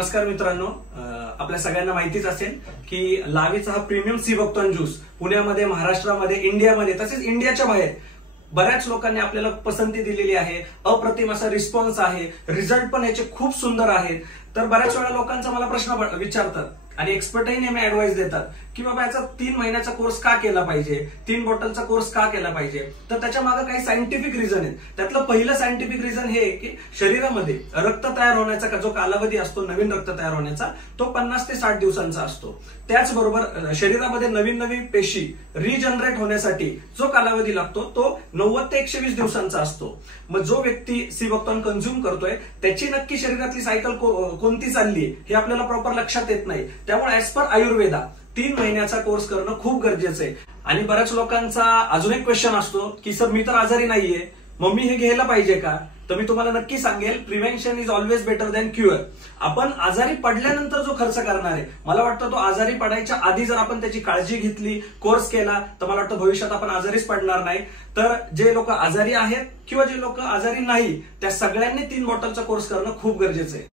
नमस्कार मित्रांनो, आपल्या सगळ्यांना माहितीच असेल की लावीचा हा प्रीमियम सी बकथॉर्न ज्यूस पुण्यामध्ये, महाराष्ट्रामध्ये, इंडियामध्ये तसेच इंडियाच्या बाहेर बऱ्याच लोकांनी आपल्याला पसंती दिलेली आहे. अप्रतिम असा रिस्पॉन्स आहे. रिझल्ट पण याचे खूप सुंदर आहेत. तर बऱ्याच वेळा लोकांचा मला प्रश्न विचारतात आणि एक्सपर्टही नेहमी ऍडवाइस देतात की बाबा याचा 3 महिन्याचा कोर्स का केला पाहिजे, 3 बॉटलचा कोर्स का केला पाहिजे. तर त्याच्या मागे काही सायंटिफिक रिझन आहेत. त्यातलं पहिलं सायंटिफिक रिझन हे आहे की शरीरामध्ये रक्त तयार होण्याचा जो कालावधी असतो, नवीन रक्त तयार होण्याचा, तो 50 ते 60 दिवसांचा असतो. त्याचबरोबर शरीरामध्ये नवीन नवीन पेशी रिजनरेट होण्यासाठी जो कालावधी लागतो तो 90 ते 120 दिवसांचा असतो. मग जो व्यक्ती सी बकथॉर्न कंझ्युम करतोय त्याची नक्की शरीरातली सायकल कोणती चालली आहे हे आपल्याला प्रॉपर लक्षात येत नाही. त्यामुळे ऍज पर आयुर्वेदा 3 महिन्याचा कोर्स करणं खूप गरजेचं आहे. आणि बऱ्याच लोकांचा अजून एक क्वेश्चन असतो की सर, मी तर आजारी नाहीये, मग मी हे घ्यायला पाहिजे का? तर मी तुम्हाला नक्की सांगेल, prevention is always better than cure. आपण आजारी पडल्यानंतर जो खर्च करणार आहे, मला वाटतं तो आजारी पडायच्या आधी जर आपण त्याची काळजी घेतली, कोर्स केला, तर मला वाटतं भविष्यात आपण आजारीच पडणार नाही. तर जे लोक आजारी आहेत किंवा जे लोक आजारी नाही, त्या सगळ्यांनी 3 बॉटलचा कोर्स करणं खूप गरजेचं आहे.